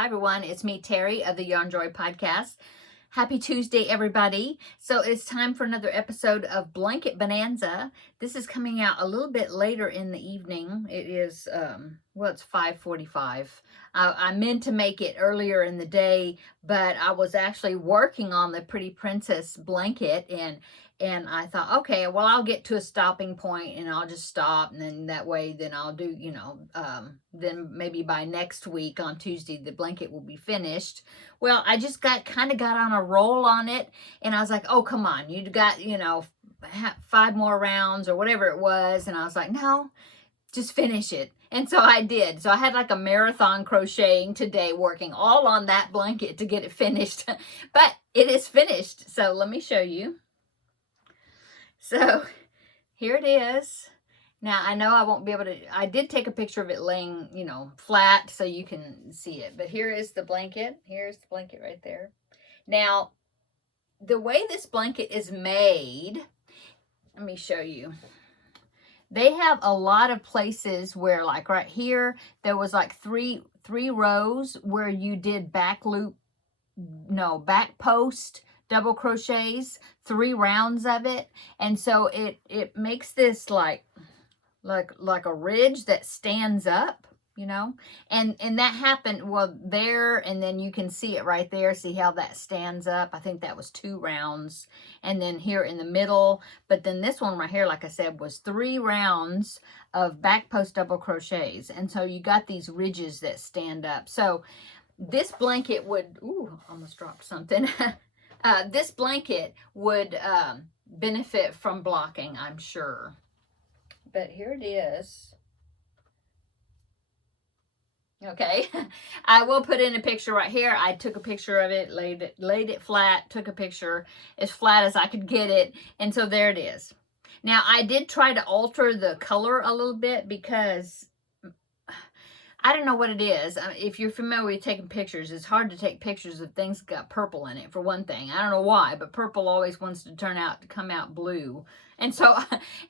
Hi, everyone. It's me, Terry, of the Yarn Joy podcast. Happy Tuesday, everybody. So it's time for another episode of Blanket Bonanza. This is coming out a little bit later in the evening. It is, it's 5:45. I meant to make it earlier in the day, but I was actually working on the Pretty Princess blanket, and I thought, okay, well, I'll get to a stopping point and I'll just stop. And then that way, then I'll do, then maybe by next week on Tuesday, the blanket will be finished. Well, I just got on a roll on it. And I was like, oh, come on, you got, 5 more rounds or whatever it was. And I was like, no, just finish it. And so I did. So I had like a marathon crocheting today, working all on that blanket to get it finished. But it is finished. So let me show you. So here it is. Now I know I won't be able to, I did take a picture of it laying, flat so you can see it. But here is the blanket. Here's the blanket right there. Now, the way this blanket is made, let me show you. They have a lot of places where, like right here, there was like three rows where you did back post double crochets, 3 rounds of it. And so it makes this like a ridge that stands up, and that happened, well, there, and then you can see it right there. See how that stands up? I think that was 2 rounds. And then here in the middle, but then this one right here, like I said, was 3 rounds of back post double crochets. And so you got these ridges that stand up. So this blanket would, almost dropped something. This blanket would benefit from blocking, I'm sure. But here it is. Okay, I will put in a picture right here. I took a picture of it, laid it flat, took a picture as flat as I could get it. And so there it is. Now, I did try to alter the color a little bit because I don't know what it is. If you're familiar with taking pictures, it's hard to take pictures of things that got purple in it, for one thing. I don't know why, but purple always wants to come out blue. And so,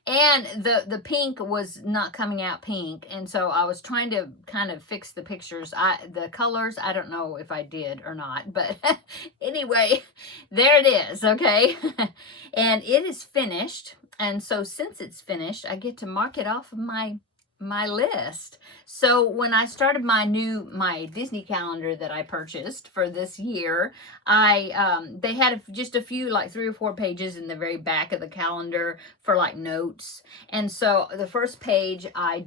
and the pink was not coming out pink. And so I was trying to kind of fix the pictures. The colors, I don't know if I did or not. But anyway, there it is, okay? And it is finished. And so since it's finished, I get to mark it off of my list. So when I started my Disney calendar that I purchased for this year, they had just a few, like 3 or 4 pages in the very back of the calendar for like notes. And so the first page I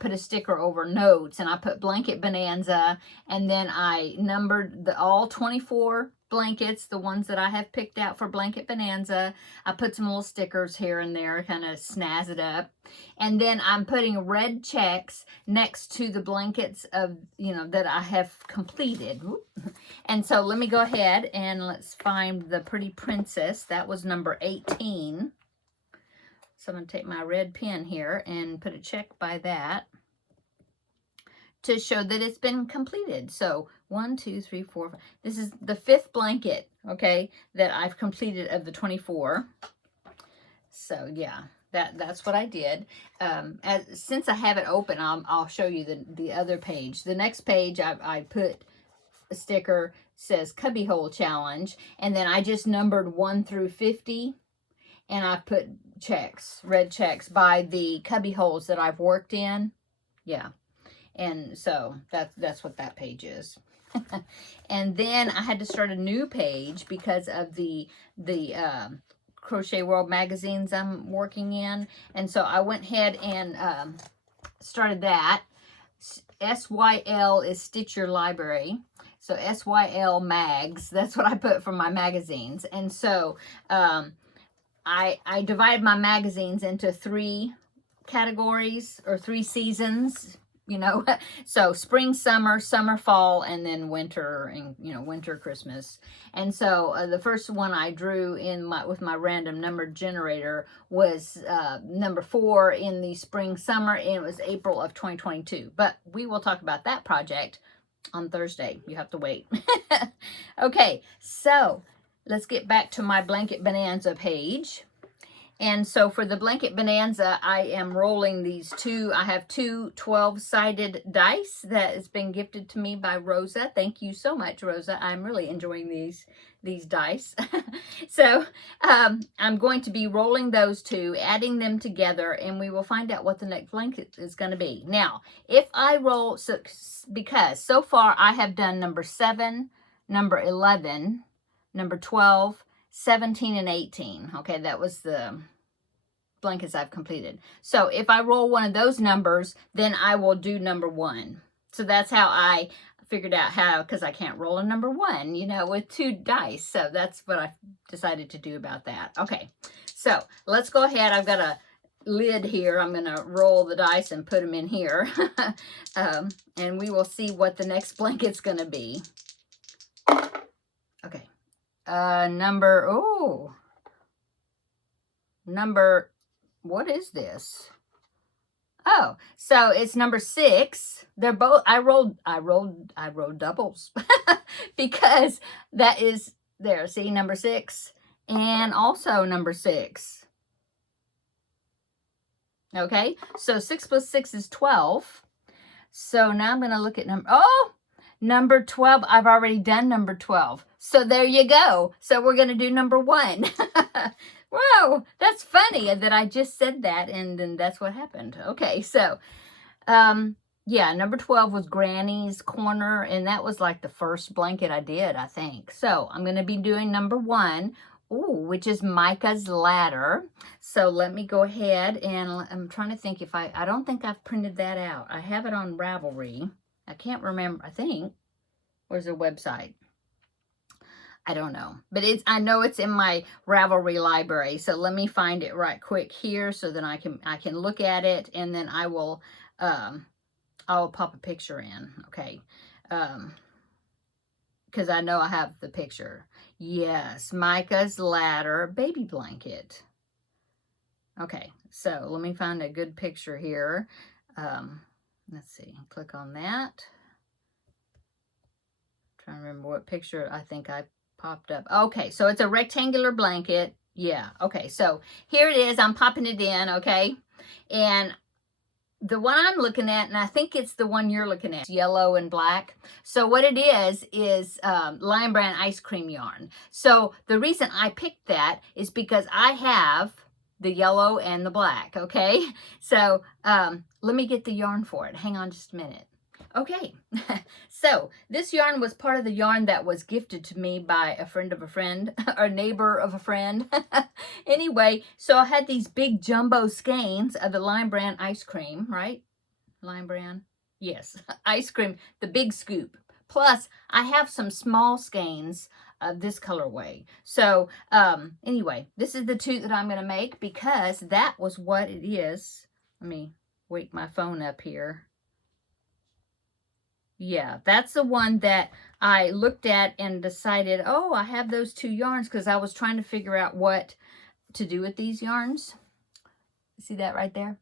put a sticker over notes, and I put Blanket Bonanza, and then I numbered all 24 blankets, the ones that I have picked out for Blanket Bonanza. I put some little stickers here and there, kind of snazz it up. And then I'm putting red checks next to the blankets of, that I have completed. And so let me go ahead and let's find the Pretty Princess. That was number 18. So I'm going to take my red pen here and put a check by that to show that it's been completed. So 1, 2, 3, 4, 5. This is the 5th blanket, okay, that I've completed of the 24. So yeah, that's what I did. Since I have it open, I'll show you the other page. The next page, I put a sticker, says Cubbyhole Challenge, and then I just numbered 1 through 50, and I put checks, red checks by the cubby holes that I've worked in. Yeah. And so that's what that page is. And then I had to start a new page because of the Crochet World magazines I'm working in. And so I went ahead and started that. SYL is Stitch Your Library. So SYL Mags, that's what I put for my magazines. And so I divided my magazines into 3 categories, or 3 seasons. So spring, summer, fall, and then winter, and winter, Christmas. And so the first one I drew with my random number generator was number 4 in the spring, summer, and it was April of 2022. But we will talk about that project on Thursday. You have to wait. Okay, so let's get back to my Blanket Bonanza page. And so for the blanket bonanza, I am rolling these two. I have two 12-sided dice that has been gifted to me by Rosa. Thank you so much, Rosa. I'm really enjoying these dice. So I'm going to be rolling those two, adding them together, and we will find out what the next blanket is going to be. Now, if I roll, because so far I have done number 7, number 11, number 12, 17, and 18. Okay, that was the blankets I've completed. So if I roll one of those numbers, then I will do number 1. So that's how I figured out how, because I can't roll a number 1, you know, with 2 dice. So that's what I decided to do about that. Okay, so let's go ahead. I've got a lid here. I'm going to roll the dice and put them in here. And we will see what the next blanket's going to be. Okay. Number, what is this? Oh, so it's number 6. They're both, I rolled doubles because that is there. See, number 6 and also number 6. Okay, so 6 plus 6 is 12. So now I'm going to look at number 12. I've already done number 12. So there you go. So we're going to do number 1. Whoa, that's funny that I just said that and then that's what happened. Okay, so yeah, number 12 was Granny's Corner, and that was like the first blanket I did, I think. So I'm going to be doing number 1, which is Micah's Ladder. So let me go ahead and I'm trying to think if I don't think I've printed that out. I have it on Ravelry. I can't remember. I think. Where's the website? I don't know, but I know it's in my Ravelry library. So let me find it right quick here so that I can look at it, and then I'll pop a picture in. Okay. Because I know I have the picture. Yes, Micah's Ladder baby blanket. Okay, so let me find a good picture here. Let's see, click on that. I'm trying to remember what picture I think I popped up. Okay, so it's a rectangular blanket. Yeah, okay, so here it is. I'm popping it in, okay? And the one I'm looking at, and I think it's the one you're looking at, yellow and black. So what it is Lion Brand ice cream yarn. So the reason I picked that is because I have the yellow and the black, okay? So let me get the yarn for it. Hang on just a minute. Okay, so this yarn was part of the yarn that was gifted to me by a friend of a friend, or neighbor of a friend. Anyway, so I had these big jumbo skeins of the Lion Brand ice cream, right? Lion Brand? Yes, ice cream, the big scoop. Plus, I have some small skeins of this colorway. So, anyway, this is the 2 that I'm going to make because that was what it is. Let me wake my phone up here. Yeah, that's the one that I looked at and decided, oh, I have those 2 yarns because I was trying to figure out what to do with these yarns. See that right there?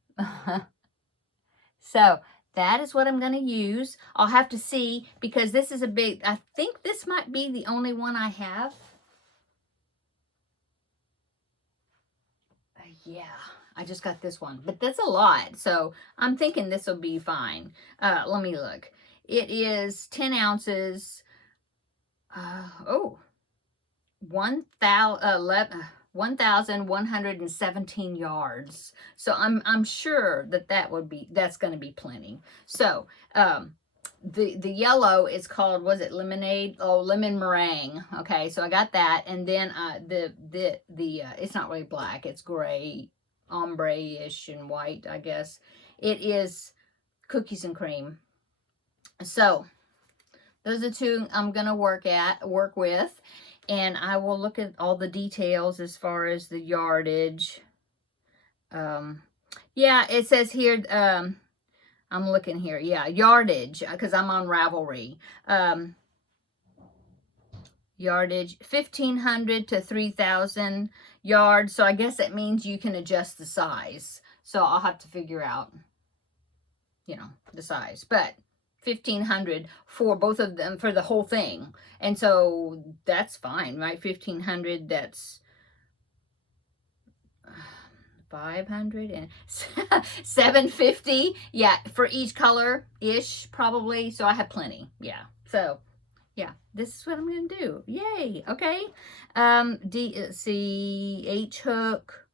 So that is what I'm going to use. I'll have to see because this is a big, I think this might be the only one I have. Yeah, I just got this one, but that's a lot. So I'm thinking this will be fine. Let me look. It is 10 ounces. 1,117 yards. So I'm sure that's going to be plenty. So the yellow is called, was it lemonade? Oh, lemon meringue. Okay, so I got that, and then it's not really black. It's gray, ombre-ish and white, I guess. It is cookies and cream. So those are 2 I'm going to work with, and I will look at all the details as far as the yardage. Yeah, it says here, I'm looking here. Yeah, yardage, because I'm on Ravelry. Yardage, 1,500 to 3,000 yards. So I guess that means you can adjust the size. So I'll have to figure out, the size. But 1,500 for both of them, for the whole thing. And so that's fine, right? 1,500, that's 500 and 750. Yeah, for each color ish, probably. So I have plenty. Yeah. So yeah, this is what I'm gonna do. Yay. Okay. Let's see, H hook.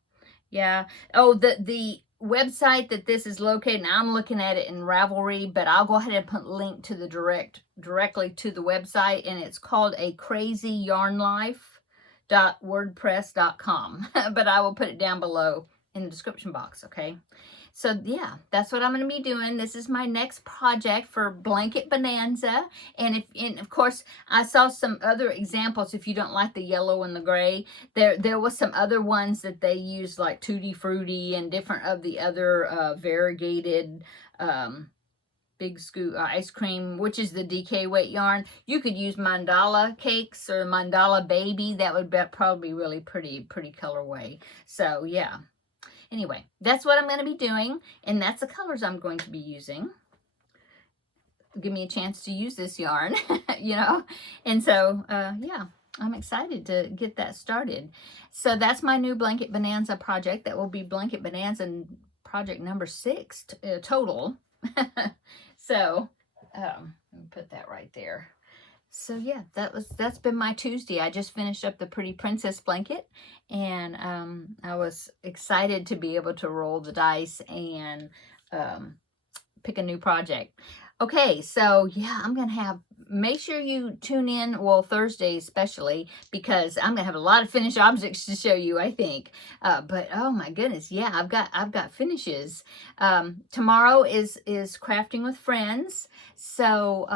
Yeah. Oh, the website that this is located, now I'm looking at it in Ravelry, but I'll go ahead and put a link to the directly to the website, and it's called a crazyyarnlife.wordpress.com. But I will put it down below in the description box, okay? So yeah, that's what I'm going to be doing. This is my next project for Blanket Bonanza. And of course, I saw some other examples. If you don't like the yellow and the gray, there was some other ones that they used, like Tutti Frutti and different of the other variegated Big Scoop ice cream, which is the DK weight yarn. You could use mandala cakes or mandala baby. That would probably be really pretty colorway. So yeah. Anyway, that's what I'm going to be doing, and that's the colors I'm going to be using. Give me a chance to use this yarn, you know. And so, yeah, I'm excited to get that started. So that's my new Blanket Bonanza project. That will be Blanket Bonanza project number 6 total. So, let me put that right there. So yeah, that's been my Tuesday. I just finished up the Pretty Princess blanket, and I was excited to be able to roll the dice and pick a new project. Okay, so yeah, I'm gonna make sure you tune in, well, Thursday especially, because I'm gonna have a lot of finished objects to show you, I think. But oh my goodness, yeah, I've got finishes. Tomorrow is Crafting with Friends, so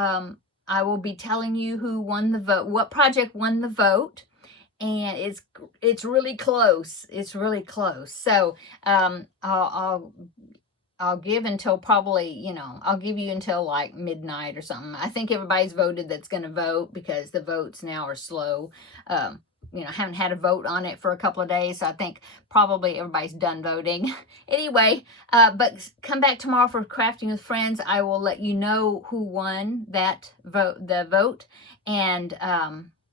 I will be telling you who won the vote, what project won the vote, and it's really close. It's really close. So I'll give until probably, you know, I'll give you until like midnight or something. I think everybody's voted that's going to vote, because the votes now are slow. You know, I haven't had a vote on it for a couple of days, so I think probably everybody's done voting. Anyway, but come back tomorrow for Crafting with Friends. I will let you know who won that vote, and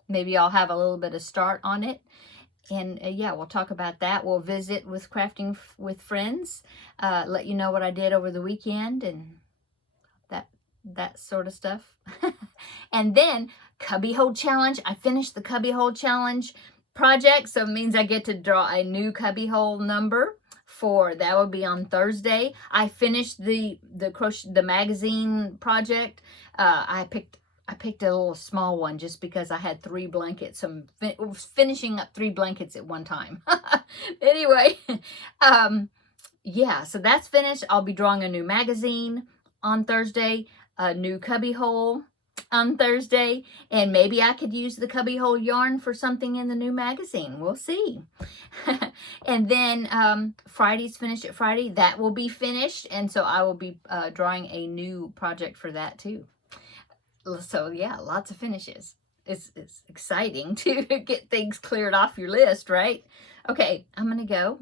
maybe I'll have a little bit of start on it. And yeah, we'll talk about that. We'll visit with Crafting with Friends, let you know what I did over the weekend and that sort of stuff. And then Cubbyhole Challenge. I finished the Cubbyhole Challenge project, so it means I get to draw a new cubbyhole number for that. Will be on Thursday. I finished the magazine project. I picked a little small one just because I had 3 blankets. So I was finishing up 3 blankets at one time. Anyway, yeah, so that's finished. I'll be drawing a new magazine on Thursday, a new cubbyhole on Thursday, and maybe I could use the cubbyhole yarn for something in the new magazine. We'll see. And then Friday's finished at Friday. That will be finished, and so I will be drawing a new project for that too. So yeah, lots of finishes. It's exciting to get things cleared off your list, right? Okay, I'm gonna go.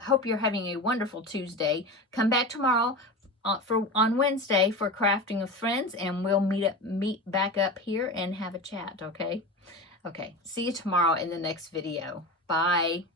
Hope you're having a wonderful Tuesday. Come back tomorrow on Wednesday for Crafting with Friends, and we'll meet back up here and have a chat. Okay. See you tomorrow in the next video. Bye.